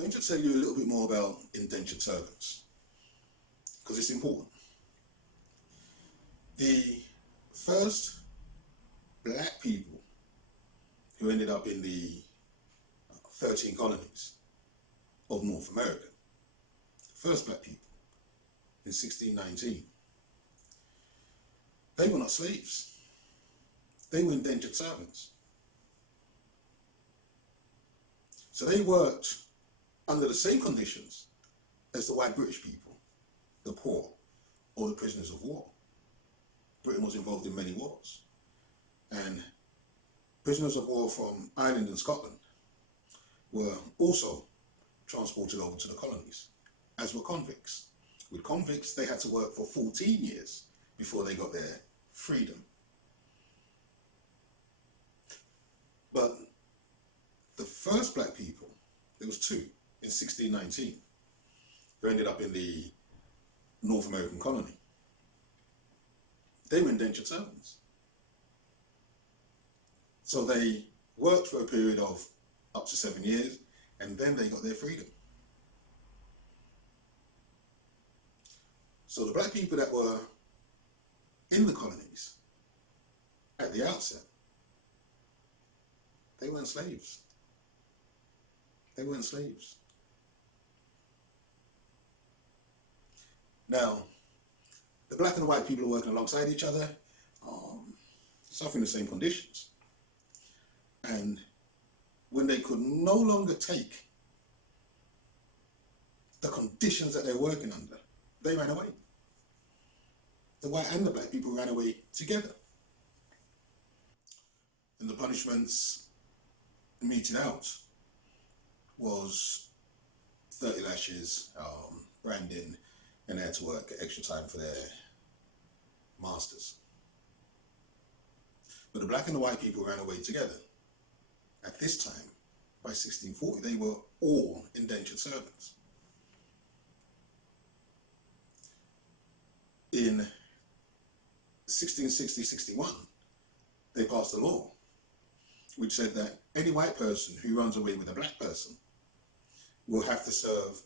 going to tell you a little bit more about indentured servants because it's important. The first black people who ended up in the 13 colonies of North America, first black people in 1619, they were not slaves. They were indentured servants. So they worked under the same conditions as the white British people, the poor, or the prisoners of war. Britain was involved in many wars. And prisoners of war from Ireland and Scotland were also transported over to the colonies, as were convicts. With convicts, they had to work for 14 years before they got their freedom. But the first black people, there was two in 1619, who ended up in the North American colony. They were indentured servants. So they worked for a period of up to 7 years, and then they got their freedom. So the black people that were in the colonies at the outset, they weren't slaves. They weren't slaves. Now, the black and the white people are working alongside each other, suffering the same conditions. And when they could no longer take the conditions that they're working under, they ran away. The white and the black people ran away together. And the punishments meted out was 30 lashes, branding, and they had to work extra time for their masters. But the black and the white people ran away together. At this time, by 1640, they were all indentured servants. In 1660-61, they passed a law which said that any white person who runs away with a black person will have to serve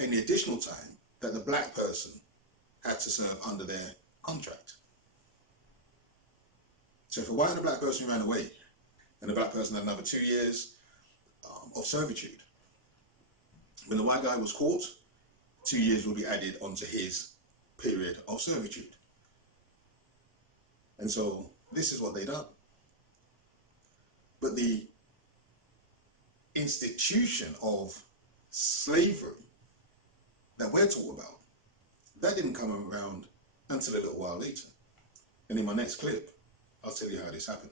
any additional time that the black person had to serve under their contract. So if a white and a black person ran away, and the black person had another 2 years of servitude, when the white guy was caught, 2 years would be added onto his period of servitude. And so this is what they done. But the institution of slavery that we're talking about, that didn't come around until a little while later. And in my next clip, I'll tell you how this happened.